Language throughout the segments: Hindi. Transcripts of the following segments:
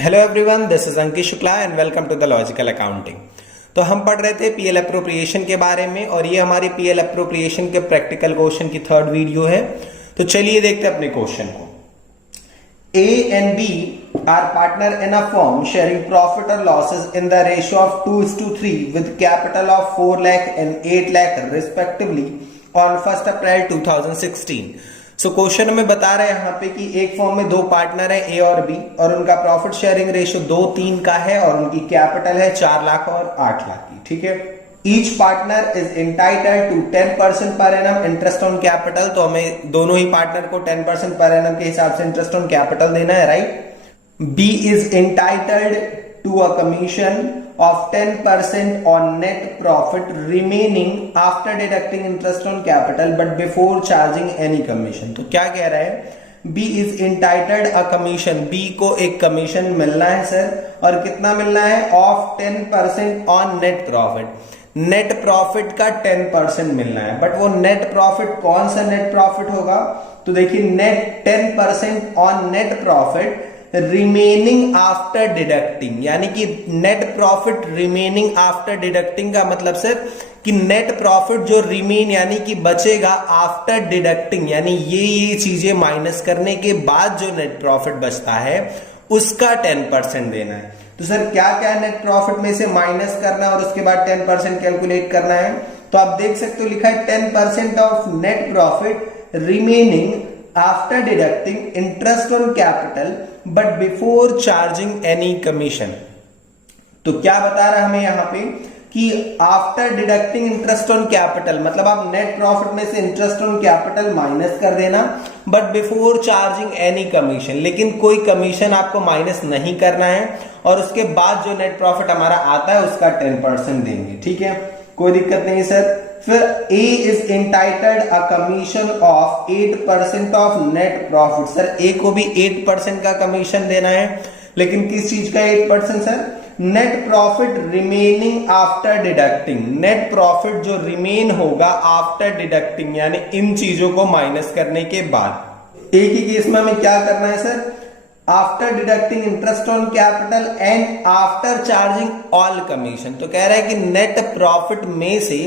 Hello everyone, this is Ankit Shukla and welcome to the logical accounting. तो हम पढ़ रहे थे पीएल अप्रोप्रिएशन के बारे में और ये हमारी पीएल अप्रोप्रिएशन के प्रैक्टिकल क्वेश्चन की थर्ड वीडियो है। तो चलिए देखते हैं अपने क्वेश्चन को। A and B are partner in a firm sharing profit और losses in the ratio of 2:3 with capital of 4 lakh and 8 lakh respectively on 1 April 2016। So question में बता रहे हैं यहाँ पे कि एक फर्म में दो पार्टनर है ए और बी और उनका प्रॉफिट शेयरिंग रेशियो 2:3 का है और उनकी कैपिटल है 4 लाख और 8 लाख की। ठीक है, each partner is entitled to 10% per annum interest on capital. तो हमें दोनों ही पार्टनर को 10% पर एनम के हिसाब से इंटरेस्ट ऑन कैपिटल देना है, right. B is entitled to a commission of 10% on net profit remaining after deducting interest on capital but before charging any commission। तो क्या कह रहा है, B is entitled a commission, B को एक कमीशन मिलना है सर, और कितना मिलना है, of 10% on net profit। Net profit का 10% मिलना है, बट वो नेट प्रॉफिट कौन सा नेट प्रॉफिट होगा, तो देखिए net 10% on net profit remaining after deducting, यानी कि net profit remaining after deducting का मतलब सर कि नेट प्रॉफिट जो रिमेन यानी कि बचेगा आफ्टर डिडक्टिंग, यानी ये चीजें माइनस करने के बाद जो नेट प्रॉफिट बचता है उसका 10% देना है। तो सर क्या क्या नेट प्रॉफिट में से माइनस करना है और उसके बाद 10% कैलकुलेट करना है। तो आप देख सकते हो लिखा है 10% of net profit remaining after deducting interest on capital but before charging any commission. तो क्या बता रहा है हमें यहां पे कि after deducting interest on capital, मतलब आप नेट प्रॉफिट में से इंटरेस्ट ऑन कैपिटल माइनस कर देना, but before charging any commission, लेकिन कोई कमीशन आपको माइनस नहीं करना है और उसके बाद जो नेट प्रॉफिट हमारा आता है उसका 10% देंगे। ठीक है, कोई दिक्कत नहीं सर। फिर A is entitled a commission of 8% of net profit. Sir A को भी 8% का कमीशन देना है, लेकिन किस चीज का 8% sir, net profit remaining after deducting, net profit जो रिमेन होगा आफ्टर डिडक्टिंग, यानी इन चीजों को माइनस करने के बाद। एक ही केस में हमें क्या करना है sir, after deducting interest on capital and after charging all commission. तो कह रहा है कि नेट प्रॉफिट में से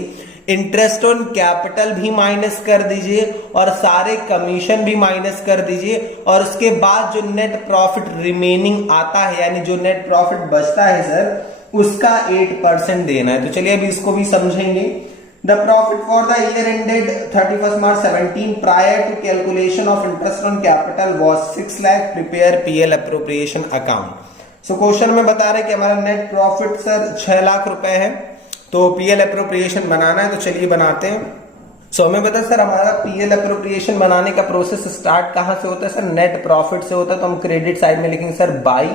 इंटरेस्ट ऑन कैपिटल भी माइनस कर दीजिए और सारे कमीशन भी माइनस कर दीजिए और उसके बाद जो नेट प्रॉफिट रिमेनिंग आता है, यानी जो नेट प्रॉफिट बचता है सर, उसका 8% देना है। तो चलिए अभी इसको भी समझेंगे। The profit for the year ended 31st March 17 prior to calculation of interest on capital was 6 lakh। prepare PL appropriation account। So question में बता रहे कि हमारा नेट प्रॉफिट सर 6 लाख रुपए है, तो पीएल अप्रोप्रिएशन बनाना है। तो चलिए बनाते हैं। सो हमें पता है सर हमारा पीएल अप्रोप्रिएशन बनाने का प्रोसेस स्टार्ट कहां से होता है सर, नेट प्रॉफिट से होता है। तो हम क्रेडिट साइड में लिखेंगे सर बाई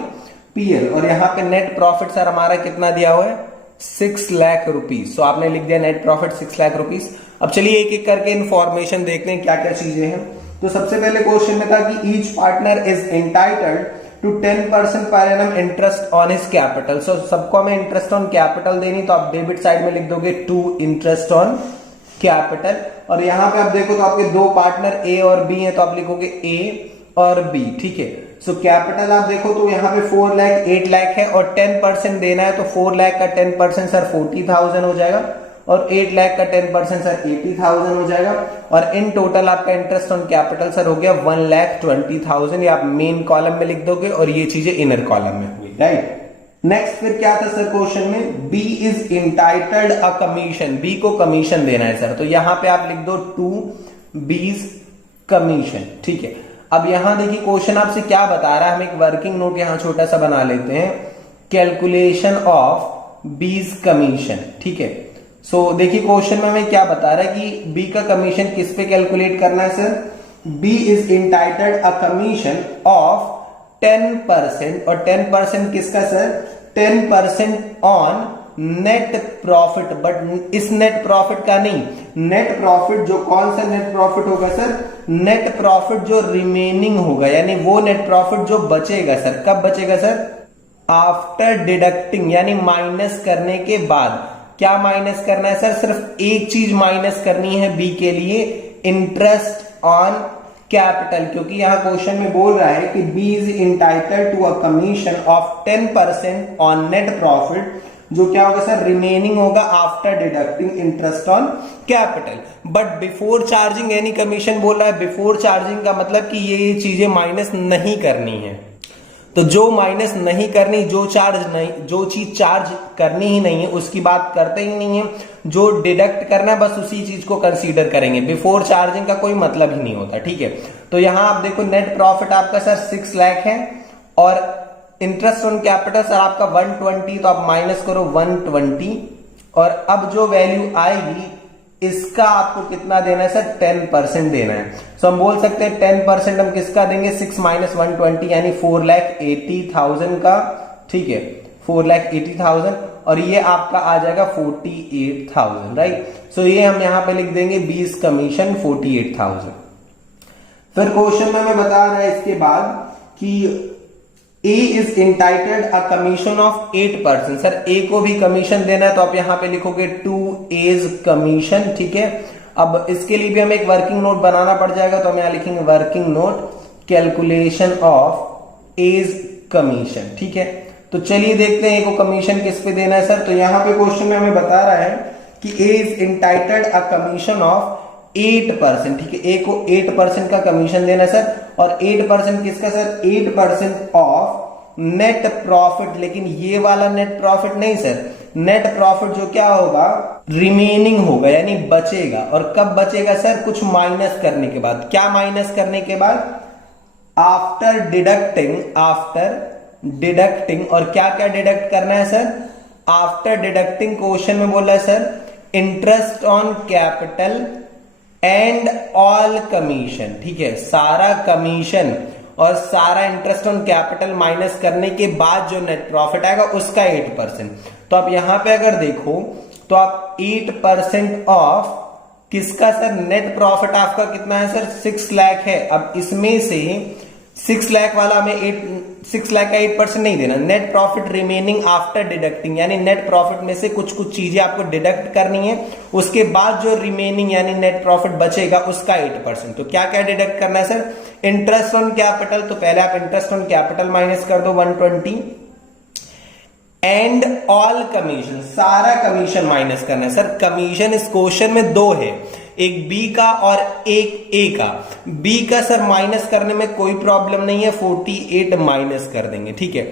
पीएल, और यहाँ पे नेट प्रॉफिट सर हमारा कितना दिया हुआ है, 6 लाख रुपीज। सो आपने लिख दिया नेट प्रॉफिट 6 लाख रुपीज। अब चलिए एक एक करके इन्फॉर्मेशन देखते हैं क्या क्या चीजें हैं। तो सबसे पहले क्वेश्चन में था कि each partner is entitled to 10% per annum interest on his capital. So सबको हमें इंटरेस्ट ऑन कैपिटल देनी, तो आप डेबिट साइड में लिख दोगे टू इंटरेस्ट ऑन कैपिटल। और यहां पे आप देखो तो आपके दो पार्टनर ए और बी हैं, तो आप लिखोगे ए और बी। ठीक है, सो कैपिटल आप देखो तो यहाँ पे 4 लाख 8 लाख है और 10% देना है, तो 4 लाख का 10% सर 40,000 हो जाएगा और 8 लाख का 10% सर 80,000 हो जाएगा, और इन टोटल आपका इंटरेस्ट ऑन कैपिटल सर हो गया 1,20,000। ये आप मेन कॉलम में लिख दोगे और ये चीजें इनर कॉलम में हुई, राइट। नेक्स्ट फिर क्या था सर क्वेश्चन में, B is entitled a commission, B को कमीशन देना है सर, तो यहां पे आप लिख दो 2 बीज कमीशन। ठीक है, अब यहां देखिए क्वेश्चन आपसे क्या बता रहा है, हम एक वर्किंग नोट यहां छोटा सा बना लेते हैं, कैलकुलेशन ऑफ बीज कमीशन। ठीक है, सो देखिए क्वेश्चन में हमें क्या बता रहा है कि बी का कमीशन किस पे कैलकुलेट करना है sir, B is entitled a commission of 10%, और 10% किसका sir, 10% on net profit, but इस नेट प्रॉफिट का नहीं, नेट प्रॉफिट जो कौन सा नेट प्रॉफिट होगा सर, नेट प्रॉफिट जो रिमेनिंग होगा, यानी वो नेट प्रॉफिट जो बचेगा सर, कब बचेगा सर, आफ्टर डिडक्टिंग, यानी माइनस करने के बाद। क्या माइनस करना है सर, सिर्फ एक चीज माइनस करनी है बी के लिए, इंटरेस्ट ऑन कैपिटल, क्योंकि यहाँ क्वेश्चन में बोल रहा है कि B is entitled to a commission of 10% on net profit, जो क्या होगा सर, रिमेनिंग होगा after deducting interest on capital, but before charging any commission बोल रहा है। बिफोर चार्जिंग का मतलब कि ये चीजें माइनस नहीं करनी है। तो जो माइनस नहीं करनी, जो चीज चार्ज करनी ही नहीं है उसकी बात करते ही नहीं है, जो डिडक्ट करना है बस उसी चीज को कंसीडर करेंगे। बिफोर चार्जिंग का कोई मतलब ही नहीं होता, ठीक है। तो यहां आप देखो नेट प्रॉफिट आपका सर 6 लाख है और इंटरेस्ट ऑन कैपिटल सर आपका 120, तो आप माइनस करो 120 और अब जो वैल्यू आएगी इसका आपको कितना देना है सर, 10% देना है। सो हम बोल सकते हैं 10% हम किसका देंगे, 6 माइनस 120 यानी 4,80,000 का, ठीक है, 4,80,000 और ये आपका आ जाएगा 48,000, राइट। सो ये हम यहां पे लिख देंगे 20 कमीशन 48,000। फिर क्वेश्चन में हमें बता रहा है इसके बाद कि A is entitled a commission of 8%। Sir A को भी कमीशन देना है तो आप यहां पे लिखोगे 2A's कमीशन, ठीक है। अब इसके लिए भी हमें एक वर्किंग नोट बनाना पड़ जाएगा, तो हम यहां लिखेंगे working note calculation of A's commission, ठीक है। तो चलिए देखते हैं A को कमीशन किस पे देना है सर। तो यहां पे क्वेश्चन में हमें बता रहा है कि A is entitled a commission of 8%, ठीक है। A को 8% का कमीशन देना सर, और 8% किसका सर, 8% ऑफ नेट प्रॉफिट। लेकिन ये वाला नेट प्रॉफिट नहीं सर, नेट प्रॉफिट जो क्या होगा, रिमेनिंग होगा यानी बचेगा। और कब बचेगा सर, कुछ माइनस करने के बाद। क्या माइनस करने के बाद, आफ्टर डिडक्टिंग और क्या क्या डिडक्ट करना है सर, आफ्टर डिडक्टिंग क्वेश्चन में बोला है sir interest on capital and all commission, ठीक है। सारा कमीशन और सारा इंटरेस्ट ऑन कैपिटल माइनस करने के बाद जो नेट प्रॉफिट आएगा उसका 8%। तो आप यहां पे अगर देखो तो आप 8% ऑफ किसका सर, नेट प्रॉफिट आपका कितना है सर, 6 लाख है। अब इसमें से 6 लाख वाला हमें 6 लाख का 8% नहीं देना, net profit remaining after deducting, यानी नेट प्रॉफिट में से कुछ चीजें आपको डिडक्ट करनी है, उसके बाद जो रिमेनिंग यानी नेट प्रॉफिट बचेगा उसका 8%। तो क्या क्या डिडक्ट करना है सर, इंटरेस्ट ऑन कैपिटल, तो पहले आप इंटरेस्ट ऑन कैपिटल माइनस कर दो 120, एंड ऑल कमीशन, सारा कमीशन माइनस करना है सर। कमीशन इस क्वेश्चन में 2 है, एक बी का और एक ए का। बी का सर माइनस करने में कोई प्रॉब्लम नहीं है, 48 माइनस कर देंगे, ठीक है।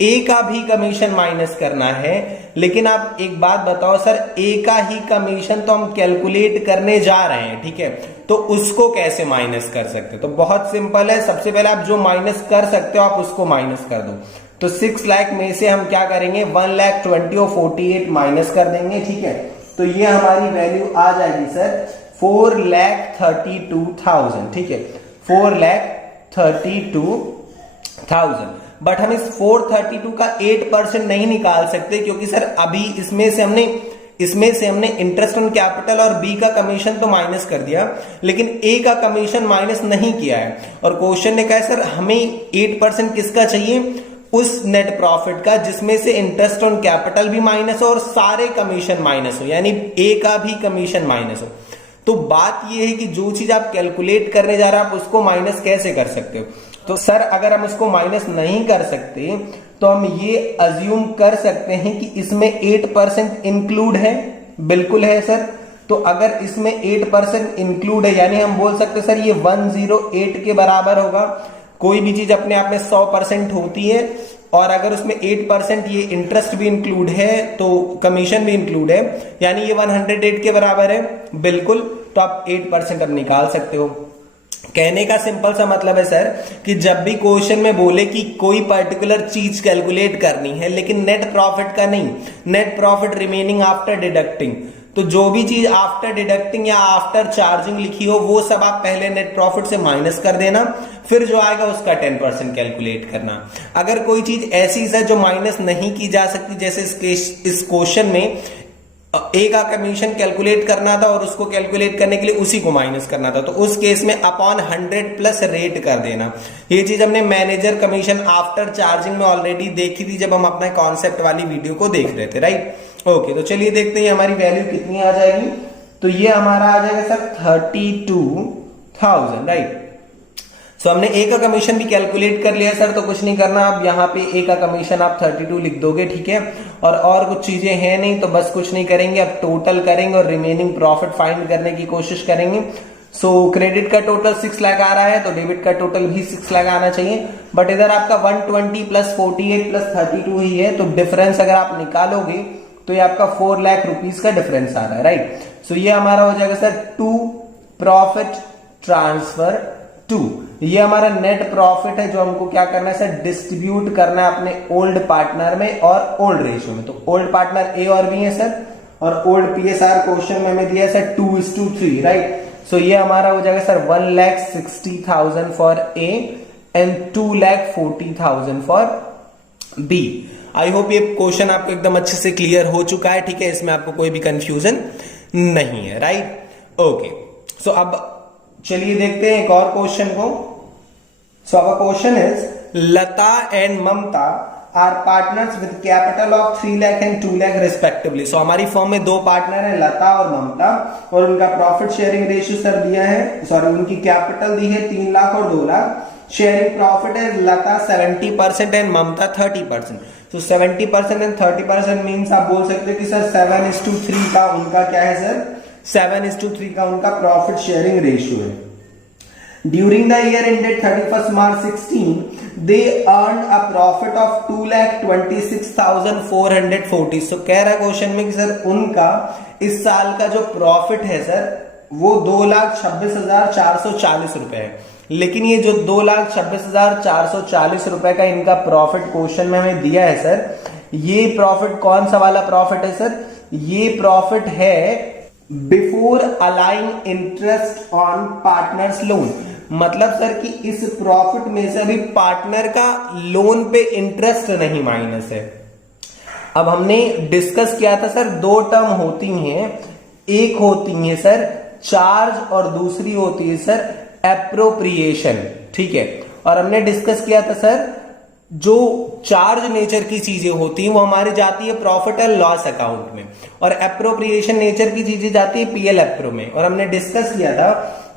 ए का भी कमीशन माइनस करना है, लेकिन आप एक बात बताओ सर, ए का ही कमीशन तो हम कैलकुलेट करने जा रहे हैं, ठीक है, तो उसको कैसे माइनस कर सकते हो। तो बहुत सिंपल है, सबसे पहले आप जो माइनस कर सकते हो आप उसको माइनस कर दो। तो 6 लाख में से हम क्या करेंगे, 1,20,000 और 48 माइनस कर देंगे, ठीक है। तो ये हमारी वैल्यू आ जाएगी सर 4,32,000, ठीक है, 4,32,000। बट हम इस 432 का 8% नहीं निकाल सकते, क्योंकि सर अभी इसमें से हमने इंटरेस्ट ऑन कैपिटल और बी का कमीशन तो माइनस कर दिया, लेकिन ए का कमीशन माइनस नहीं किया है। और क्वेश्चन ने कहा सर हमें 8% किसका चाहिए, उस नेट प्रॉफिट का जिसमें से इंटरेस्ट ऑन कैपिटल भी माइनस हो और सारे कमीशन माइनस हो, यानी ए का भी कमीशन माइनस हो। तो बात यह है कि जो चीज आप कैलकुलेट करने जा रहे हैं आप उसको माइनस कैसे कर सकते हो। तो सर अगर हम इसको माइनस नहीं कर सकते तो हम ये अज्यूम कर सकते हैं कि इसमें 8% इंक्लूड है, बिल्कुल है सर। तो अगर इसमें 8% इंक्लूड है यानी हम बोल सकते हैं सर ये 108 के बराबर होगा। कोई भी चीज अपने आप में 100% होती है और अगर उसमें 8% ये इंटरेस्ट भी इंक्लूड है तो कमीशन भी इंक्लूड है, यानी ये 108 के बराबर है, बिल्कुल। तो आप 8% अब निकाल सकते हो। कहने का सिंपल सा मतलब है सर कि जब भी क्वेश्चन में बोले कि कोई पर्टिकुलर चीज कैलकुलेट करनी है लेकिन नेट प्रॉफिट का नहीं, net profit remaining after deducting, तो जो भी चीज आफ्टर डिडक्टिंग या आफ्टर चार्जिंग लिखी हो वो सब आप पहले नेट प्रॉफिट से माइनस कर देना, फिर जो आएगा उसका 10% कैलकुलेट करना। अगर कोई चीज ऐसी है जो माइनस नहीं की जा सकती, जैसे इस क्वेश्चन में ए का कमीशन कैलकुलेट करना था और उसको कैलकुलेट करने के लिए उसी को माइनस करना था, तो उस केस में अपॉन 100 प्लस रेट कर देना। ये चीज हमने मैनेजर कमीशन आफ्टर चार्जिंग में ऑलरेडी देखी थी जब हम अपना कॉन्सेप्ट वाली वीडियो को देख रहे थे, राइट। ओके, तो चलिए देखते हैं हमारी वैल्यू कितनी आ जाएगी। तो ये हमारा आ जाएगा सर 32,000, राइट। सो हमने ए का कमीशन भी कैलकुलेट कर लिया सर, तो कुछ नहीं करना, आप यहाँ पे ए का कमीशन आप 32 लिख दोगे, ठीक है। और कुछ चीजें हैं नहीं, तो बस कुछ नहीं करेंगे, अब टोटल करेंगे और रिमेनिंग प्रॉफिट फाइंड करने की कोशिश करेंगे। सो क्रेडिट का टोटल 6 लाख आ रहा है, तो डेबिट का टोटल भी 6 लाख आना चाहिए, बट इधर आपका 120 प्लस 48 प्लस 32 ही है, तो डिफरेंस अगर आप निकालोगे तो ये आपका 4 लाख रुपीज का डिफरेंस आ रहा है, राइट। सो ये हमारा हो जाएगा सर टू प्रॉफिट ट्रांसफर 2, ये हमारा नेट प्रॉफिट है जो हमको क्या करना है सर, डिस्ट्रीब्यूट करना है अपने ओल्ड पार्टनर में और ओल्ड रेशियो में। तो ओल्ड पार्टनर ए और बी है सर, और ओल्ड पीएसआर क्वेश्चन में हमें दिया है सर 2:3, राइट। सो ये हमारा हो जाएगा sir 1,60,000 for A and 2,40,000 for B. I hope ये क्वेश्चन आपको एकदम अच्छे से क्लियर हो चुका है, ठीक है, इसमें आपको कोई भी कंफ्यूजन नहीं है, राइट। ओके, सो अब चलिए देखते हैं एक और क्वेश्चन को। So our question is Lata and Mamata are partners with capital of 3 lakh and 2 lakh respectively. So हमारी फर्म में दो पार्टनर है, लता और ममता, और उनका प्रॉफिट शेयरिंग रेशियो सर दिया है, सॉरी उनकी कैपिटल दी है 3 लाख और 2 लाख। शेयरिंग प्रॉफिट है लता 70% एंड ममता 30%। तो 70% एंड 30% मीन्स आप बोल सकते हो कि सर 7:3 का उनका क्या है सर, 7:3 का उनका प्रॉफिट शेयरिंग रेशियो है। During the year ended 31 March 16 they earned a profit of 2,26,440। सो कह रहा है क्वेश्चन में कि सर उनका इस साल का जो प्रॉफिट है सर वो 2,26,440 रुपए है, लेकिन ये जो 2,26,440 रुपए का इनका प्रॉफिट क्वेश्चन में हमें दिया है सर, ये प्रॉफिट कौन सा वाला प्रॉफिट है सर, ये प्रॉफिट है before allowing interest on partners loan. मतलब सर कि इस प्रॉफिट में से अभी पार्टनर का लोन पे इंटरेस्ट नहीं माइनस है। अब हमने डिस्कस किया था सर दो टर्म होती हैं, एक होती है सर चार्ज और दूसरी होती है सर एप्रोप्रिएशन, ठीक है। और हमने डिस्कस किया था सर जो चार्ज नेचर की चीजें होती हैं वो हमारी जाती है प्रॉफिट एंड लॉस अकाउंट में, और एप्रोप्रिएशन नेचर की चीजें जाती है पीएल एप्रो में। और हमने डिस्कस किया था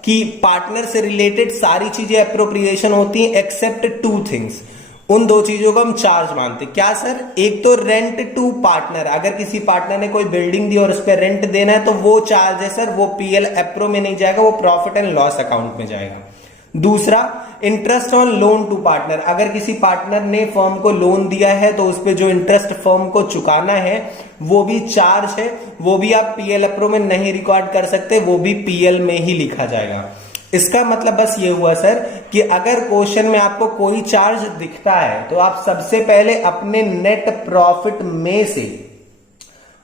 कि पार्टनर से रिलेटेड सारी चीजें एप्रोप्रिएशन होती हैं एक्सेप्ट 2 थिंग्स, उन 2 चीजों को हम चार्ज मानते। क्या सर, एक तो रेंट टू पार्टनर, अगर किसी पार्टनर ने कोई बिल्डिंग दी और उस पर रेंट देना है तो वो चार्ज है सर, वो पीएल एप्रो में नहीं जाएगा, वो प्रॉफिट एंड लॉस अकाउंट में जाएगा। दूसरा interest on loan to partner, अगर किसी पार्टनर ने फर्म को लोन दिया है तो उस पर जो इंटरेस्ट फर्म को चुकाना है वो भी चार्ज है, वो भी आप पीएल एप्रो में नहीं रिकॉर्ड कर सकते, वो भी पीएल में ही लिखा जाएगा। इसका मतलब बस ये हुआ सर कि अगर क्वेश्चन में आपको कोई चार्ज दिखता है तो आप सबसे पहले अपने नेट प्रॉफिट में से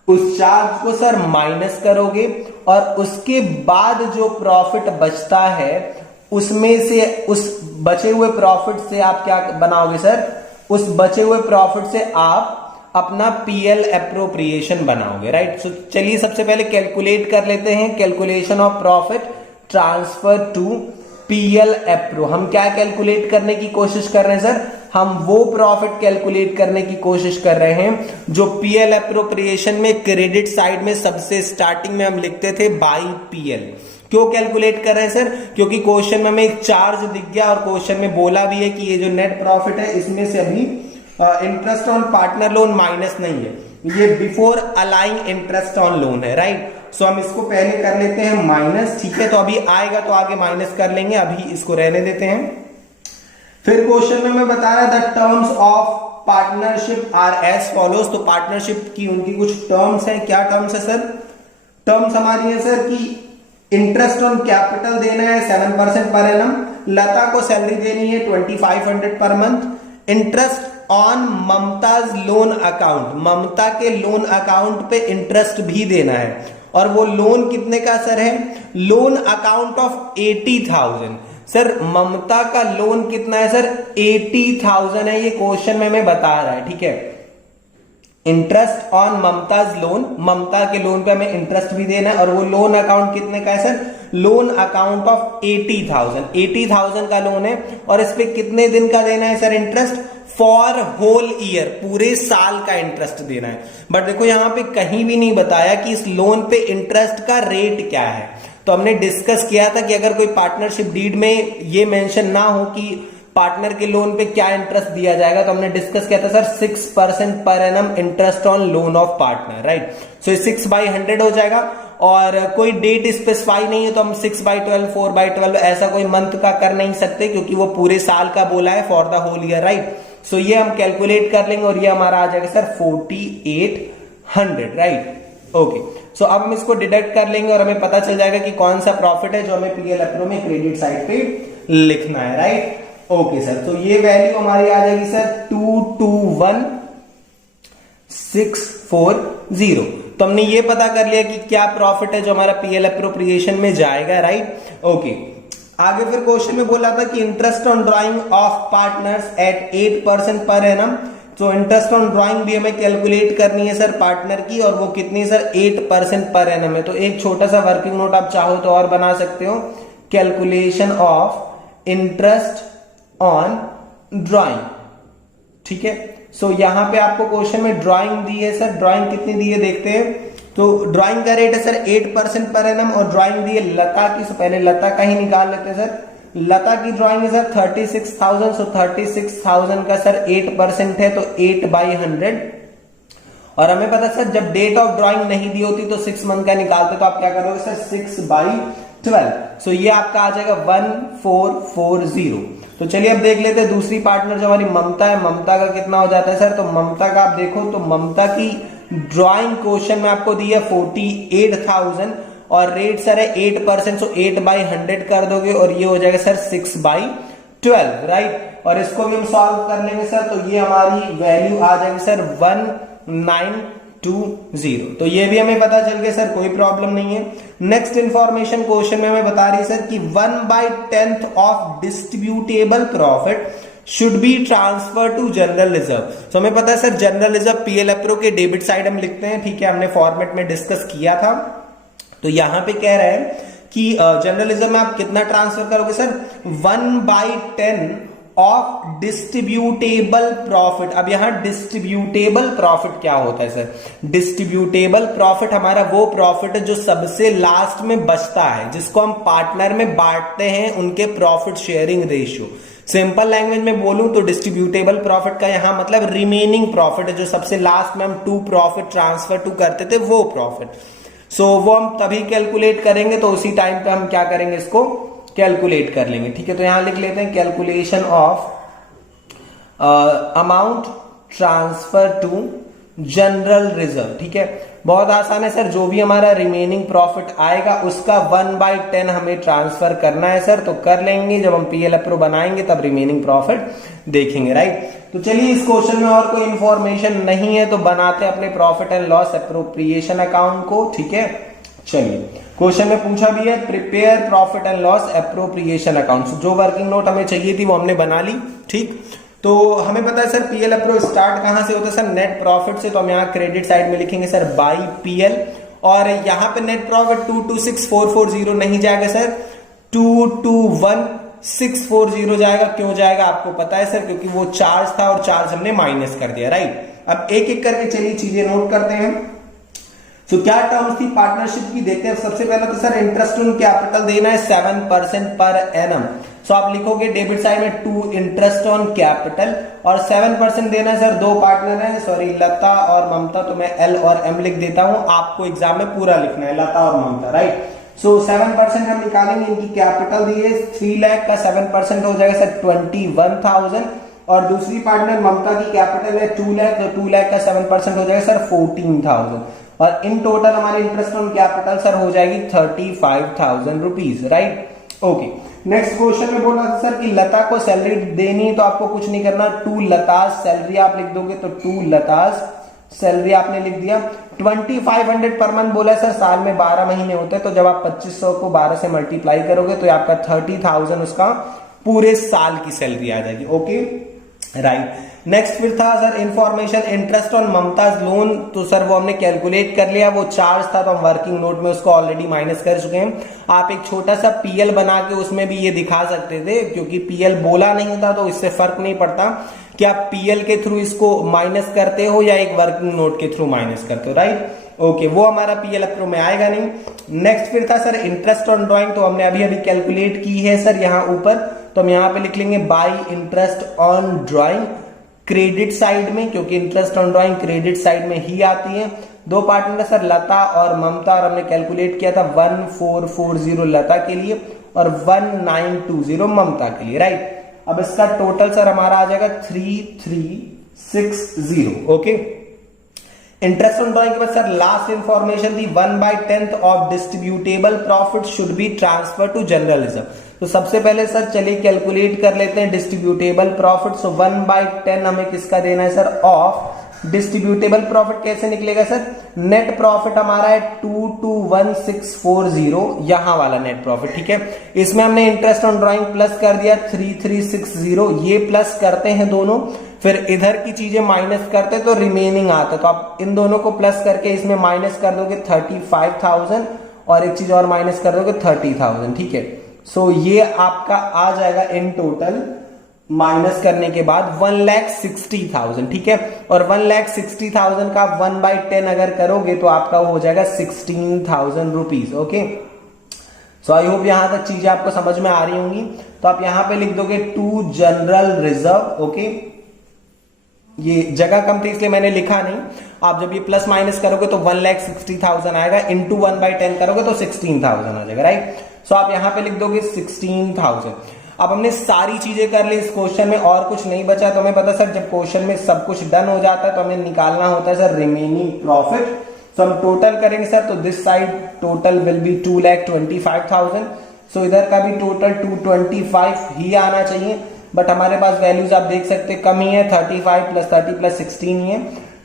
उस चार्ज को सर माइनस करोगे, और उसके बाद जो प्रॉफिट बचता है उसमें से, उस बचे हुए प्रॉफिट से आप क्या बनाओगे सर, उस बचे हुए प्रॉफिट से आप अपना पीएल एप्रोप्रिएशन बनाओगे, राइट। सो चलिए सबसे पहले कैलकुलेट कर लेते हैं, calculation of profit transfer to PL appro. हम क्या कैलकुलेट करने की कोशिश कर रहे हैं सर, हम वो प्रॉफिट कैलकुलेट करने की कोशिश कर रहे हैं जो पीएल एप्रोप्रिएशन में क्रेडिट साइड में सबसे स्टार्टिंग में हम लिखते थे बाई पीएल। क्यों कैलकुलेट कर रहे हैं सर, क्योंकि क्वेश्चन में हमें एक चार्ज दिख गया और क्वेश्चन में बोला भी है कि ये जो नेट प्रॉफिट है इसमें से अभी interest on partner loan minus नहीं है, ये before allowing interest on loan है, राइट। सो हम इसको पहले कर लेते हैं माइनस, ठीक है, तो अभी आएगा तो आगे माइनस कर लेंगे, अभी इसको रहने देते हैं। फिर क्वेश्चन में मैं बता रहा था terms of partnership are as follows. तो पार्टनरशिप की उनकी कुछ टर्म्स हैं, क्या टर्म्स है सर, टर्म्स हमारी है सर कि इंटरेस्ट ऑन कैपिटल देना है 7% पर एनम, लता को सैलरी देनी है 2500 per month. Interest on Mamata's loan account, Mamata के लोन अकाउंट पे इंटरेस्ट भी देना है, और वो लोन कितने का सर है, लोन अकाउंट ऑफ 80,000। सर ममता का लोन कितना है सर, 80,000 है, ये क्वेश्चन में हमें बता रहा है, ठीक है। इंटरेस्ट ऑन ममताज लोन, ममता के लोन पे हमें इंटरेस्ट भी देना है, और वो लोन अकाउंट कितने का है सर, लोन अकाउंट ऑफ 80,000, 80,000 का लोन है, और इस पे कितने दिन का देना है sir interest, for whole year, पूरे साल का इंटरेस्ट देना है। बट देखो यहां पे कहीं भी नहीं बताया कि इस लोन पे इंटरेस्ट का रेट क्या है। तो हमने डिस्कस किया था कि अगर कोई पार्टनरशिप डीड में ये मेंशन ना हो कि पार्टनर के लोन पे क्या इंटरेस्ट दिया जाएगा, तो हमने डिस्कस किया था sir 6% per annum interest on loan of partner, right. So 6/100 हो जाएगा और कोई डेट स्पेसिफाई नहीं है, तो हम 6/12, 4/12 ऐसा कोई मंथ का कर नहीं सकते क्योंकि वो पूरे साल का बोला है for the whole year, right. So ये हम कैलकुलेट कर लेंगे और ये हमारा आ जाएगा सर 4800, राइट। ओके, सो अब हम इसको डिडक्ट कर लेंगे और हमें पता चल जाएगा कि कौन सा प्रॉफिट है जो हमें पीएल अप्रो में क्रेडिट साइड पे लिखना है, राइट। ओके सर, तो ये वैल्यू हमारी आ जाएगी सर 221640। तो हमने ये पता कर लिया कि क्या प्रॉफिट है जो हमारा पीएल अप्रोप्रिएशन में जाएगा, राइट। ओके, आगे फिर क्वेश्चन में बोला था कि interest on drawing of partners at 8% per annum. तो इंटरेस्ट ऑन ड्राइंग भी हमें कैलकुलेट करनी है सर पार्टनर की, और वो कितनी सर 8% पर एनम है। तो एक छोटा सा वर्किंग नोट आप चाहो तो और बना सकते हो, calculation of interest on drawing, ठीक है। सो यहां पे आपको क्वेश्चन में ड्राइंग दी है सर, ड्राइंग कितनी दी है देखते हैं। तो ड्राइंग का रेट है सर 8% पर एनम और ड्राइंग दी है लता की। पहले लता का ही निकाल लेते हैं सर। लता की ड्राइंग है सर 36,000। सो 36,000 का सर 8% है तो 8/100। और हमें पता सर जब डेट ऑफ ड्राइंग नहीं दी होती तो 6 मंथ का निकालते, तो आप क्या करोगे सर 6/12। सो ये आपका आ जाएगा 1440। तो चलिए अब देख लेते हैं दूसरी पार्टनर जो हमारी ममता है, ममता का कितना हो जाता है सर। तो ममता का आप देखो तो ममता की ड्राइंग क्वेश्चन में आपको दी है 48,000 और रेट सर है 8%। सो 8/100 कर दोगे और ये हो जाएगा सर 6/12, राइट। और इसको भी हम सॉल्व कर लेंगे सर, तो ये हमारी वैल्यू आ जाएगी सर 1920। तो ये भी हमें पता चल गया सर, कोई प्रॉब्लम नहीं है। नेक्स्ट इंफॉर्मेशन क्वेश्चन में हमें बता रही है सर कि 1/10 of distributable profit should be transfer to general reserve. तो हमें पता है sir general reserve PL appro के डेबिट साइड हम लिखते हैं, ठीक है, हमने फॉर्मेट में डिस्कस किया था। तो यहां पे कह रहे हैं कि जनरल रिजर्व में आप कितना ट्रांसफर करोगे सर 1/10 ऑफ डिस्ट्रीब्यूटेबल प्रॉफिट। अब यहां डिस्ट्रीब्यूटेबल प्रॉफिट क्या होता है सर। डिस्ट्रीब्यूटेबल प्रॉफिट हमारा वो प्रॉफिट है जो सबसे लास्ट में बचता है, जिसको हम पार्टनर में बांटते हैं उनके profit sharing ratio. Simple language में बोलूं तो डिस्ट्रीब्यूटेबल प्रॉफिट का यहां मतलब रिमेनिंग प्रॉफिट है, जो सबसे लास्ट में हम टू प्रॉफिट ट्रांसफर टू करते थे वो प्रॉफिट। सो वो हम तभी कैलकुलेट करेंगे, तो उसी टाइम पे हम क्या करेंगे इसको कैलकुलेट कर लेंगे, ठीक है। तो यहां लिख लेते हैं calculation of amount transfer to general reserve, ठीक है। बहुत आसान है सर, जो भी हमारा रिमेनिंग प्रॉफिट आएगा उसका 1/10 हमें ट्रांसफर करना है सर। तो कर लेंगे, जब हम पीएल अप्रो बनाएंगे तब रिमेनिंग प्रॉफिट देखेंगे, राइट। तो चलिए इस क्वेश्चन में और कोई इंफॉर्मेशन नहीं है तो बनाते हैं अपने profit and loss appropriation account को, ठीक है। चलिए क्वेश्चन में पूछा भी है prepare profit and loss appropriation account. जो वर्किंग नोट हमें चाहिए थी वो हमने बना ली, ठीक। तो हमें पता है सर पीएल अप्रो स्टार्ट कहां से होता है सर नेट प्रॉफिट से। तो हम यहाँ क्रेडिट साइड में लिखेंगे सर बाई पीएल, और यहाँ पे नेट प्रॉफिट 226440 नहीं जाएगा सर, 221640 जाएगा। क्यों जाएगा आपको पता है सर, क्योंकि वो चार्ज था और चार्ज हमने माइनस कर दिया, राइट। अब एक एक करके चलिए चीजें नोट करते हैं। तो क्या टर्म्स थी पार्टनरशिप की देखते हैं। सबसे पहले तो सर इंटरेस्ट ऑन कैपिटल देना है 7% पर एनम। सो आप लिखोगे डेबिट साइड में 2 इंटरेस्ट ऑन कैपिटल, और 7% देना है सर, दो पार्टनर है, सॉरी लता और ममता। तो मैं एल और एम लिख देता हूं, आपको एग्जाम में पूरा लिखना है लता और ममता, राइट। सो 7% हम निकालेंगे, इनकी कैपिटल दी है 3 लाख का 7% हो जाएगा सर 21,000, और दूसरी पार्टनर ममता की कैपिटल है 2 लाख, तो 2 लाख का 7% हो जाएगा सर 14,000, और इन टोटल हमारे इंटरेस्ट ऑन कैपिटल सर हो जाएगी 35,000 rupees, right. Okay, next question में बोला था सर कि लता को सैलरी देनी है, तो आपको कुछ नहीं करना, 2 लताज सैलरी आप लिख दोगे, तो 2 लताज सैलरी आपने लिख दिया। 2500 पर मंथ बोला है सर, साल में 12 महीने होते हैं, तो जब आप 2500 को 12 से मल्टीप्लाई करोगे तो आपका 30,000 उसका पूरे साल की सैलरी आ जाएगी, ओके, राइट। नेक्स्ट फिर था sir information interest on Mamata's loan. तो सर वो हमने कैलकुलेट कर लिया, वो चार्ज था तो हम वर्किंग नोट में उसको ऑलरेडी माइनस कर चुके हैं। आप एक छोटा सा पीएल बना के उसमें भी ये दिखा सकते थे, क्योंकि पीएल बोला नहीं था तो इससे फर्क नहीं पड़ता कि आप पीएल के थ्रू इसको माइनस करते हो या एक वर्किंग नोट के थ्रू माइनस करते हो, राइट। ओके, वो हमारा पीएलएफ प्रो में आएगा नहीं। नेक्स्ट फिर था सर इंटरेस्ट ऑन ड्राइंग, तो हमने अभी अभी कैलकुलेट की है सर यहाँ ऊपर, तो हम यहाँ पे लिख लेंगे bye interest on drawing credit side में, क्योंकि interest on drawing credit side में ही आती है। दो पार्टनर सर लता और ममता, और हमने कैलकुलेट किया था 1440 लता के लिए और 1920 ममता के लिए, राइट। अब इसका टोटल सर हमारा आ जाएगा 3360। ओके, इंटरेस्ट ऑन ड्राइंग के बाद सर लास्ट इंफॉर्मेशन थी 1/10 of distributable profit should be transfer to general reserve. तो सबसे पहले सर चलिए कैलकुलेट कर लेते हैं डिस्ट्रीब्यूटेबल प्रॉफिट। सो 1/10 हमें किसका देना है सर, ऑफ डिस्ट्रीब्यूटेबल प्रॉफिट। कैसे निकलेगा सर, नेट प्रॉफिट हमारा है 221640, यहां वाला नेट प्रॉफिट, ठीक है। इसमें हमने इंटरेस्ट ऑन ड्राइंग प्लस कर दिया 3360, ये प्लस करते हैं दोनों, फिर इधर की चीजें माइनस करते तो रिमेनिंग आता, तो आप इन दोनों को प्लस करके इसमें माइनस कर दोगे 35,000 और एक चीज और माइनस कर दोगे 30,000, ठीक है। सो ये आपका आ जाएगा इन टोटल माइनस करने के बाद 1,60,000, ठीक है। और 1,60,000 का 1/10 अगर करोगे तो आपका वो हो जाएगा 16,000 rupees. Okay, so I hope यहां तक चीजें आपको समझ में आ रही होंगी। तो आप यहां पे लिख दोगे टू जनरल रिजर्व। ओके, ये जगह कम थी इसलिए मैंने लिखा नहीं, आप जब ये प्लस माइनस करोगे तो 1,60,000 आएगा, इंटू 1/10 करोगे तो 16,000 आ जाएगा, राइट। सो आप यहां पे लिख दोगे 16,000। अब हमने सारी चीजें कर ली इस क्वेश्चन में, और कुछ नहीं बचा। तो हमें पता सर जब क्वेश्चन में सब कुछ डन हो जाता है तो हमें निकालना होता है सर रिमेनिंग प्रॉफिट। सो हम टोटल करेंगे सर, तो this side total will be 2,25,000। सो इधर का भी टोटल 225 ही आना चाहिए, बट हमारे पास वैल्यूज आप देख सकते कम ही है, 35 + 30 + 16 ही है।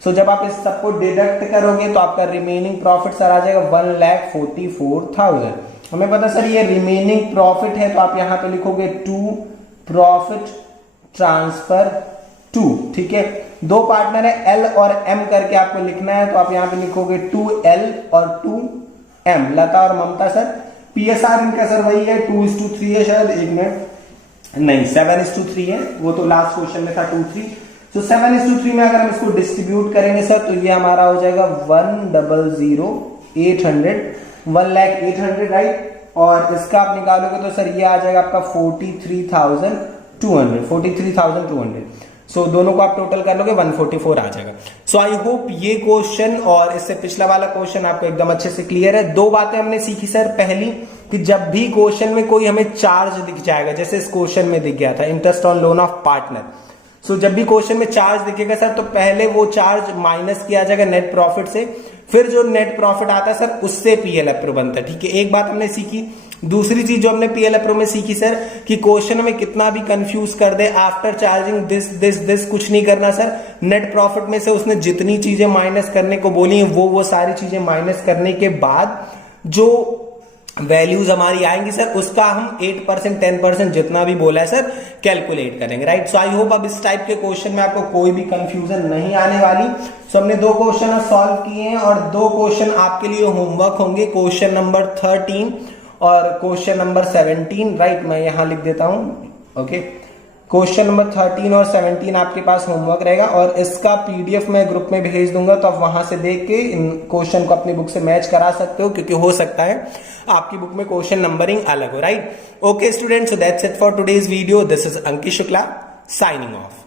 सो जब आप इस सबको डिडक्ट करोगे तो आपका रिमेनिंग प्रॉफिट सर आ जाएगा 1,44,000। हमें पता सर ये रिमेनिंग प्रॉफिट है, तो आप यहां पे लिखोगे टू प्रॉफिट ट्रांसफर टू, ठीक है। दो पार्टनर है एल और एम करके आपको लिखना है, तो आप यहां पे लिखोगे 2L और 2M, लता और ममता सर। पीएसआर इनका सर वही है 2:3 है, शायद एक मिनट नहीं 7:3 है, वो तो लास्ट क्वेश्चन में था 2:3। तो 7:3 में अगर हम इसको डिस्ट्रीब्यूट करेंगे सर तो ये हमारा हो जाएगा 1,00,800, राइट। और इसका आप निकालोगे तो सर ये आ जाएगा आपका 43,200। सो दोनों को आप टोटल कर लोगे 144 आ जाएगा। सो आई होप ये क्वेश्चन और इससे पिछला वाला क्वेश्चन आपको एकदम अच्छे से क्लियर है। दो बातें हमने सीखी सर, पहली कि जब भी क्वेश्चन में कोई हमें चार्ज दिख जाएगा, जैसे इस क्वेश्चन में दिख गया था interest on loan of partner, so जब भी क्वेश्चन में चार्ज दिखेगा सर तो पहले वो चार्ज माइनस किया जाएगा नेट प्रॉफिट से, फिर जो नेट प्रॉफिट आता है सर उससे पीएलएफ प्रो बनता है, ठीक है। एक बात हमने सीखी। दूसरी चीज जो हमने पीएलएफ प्रो में सीखी सर कि क्वेश्चन में कितना भी कंफ्यूज कर दे, आफ्टर चार्जिंग दिस कुछ नहीं करना सर। नेट प्रॉफिट में से उसने जितनी चीजें माइनस करने को बोली हैं वो सारी चीजें माइनस करने के बाद जो वैल्यूज हमारी आएंगी सर उसका हम 8% 10% जितना भी बोला है सर कैलकुलेट करेंगे, राइट। सो आई होप अब इस टाइप के क्वेश्चन में आपको कोई भी कंफ्यूजन नहीं आने वाली। सो हमने दो क्वेश्चन सॉल्व किए हैं और दो क्वेश्चन आपके लिए होमवर्क होंगे, क्वेश्चन नंबर 13 और क्वेश्चन नंबर 17, राइट। मैं यहां लिख देता हूं, ओके। क्वेश्चन नंबर 13 और 17 आपके पास होमवर्क रहेगा और इसका पीडीएफ मैं ग्रुप में भेज दूंगा, तो आप वहां से देख के इन क्वेश्चन को अपनी बुक से मैच करा सकते हो, क्योंकि हो सकता है आपकी बुक में क्वेश्चन नंबरिंग अलग हो, right. Okay students, so that's it for today's video. This is Ankit Shukla signing off.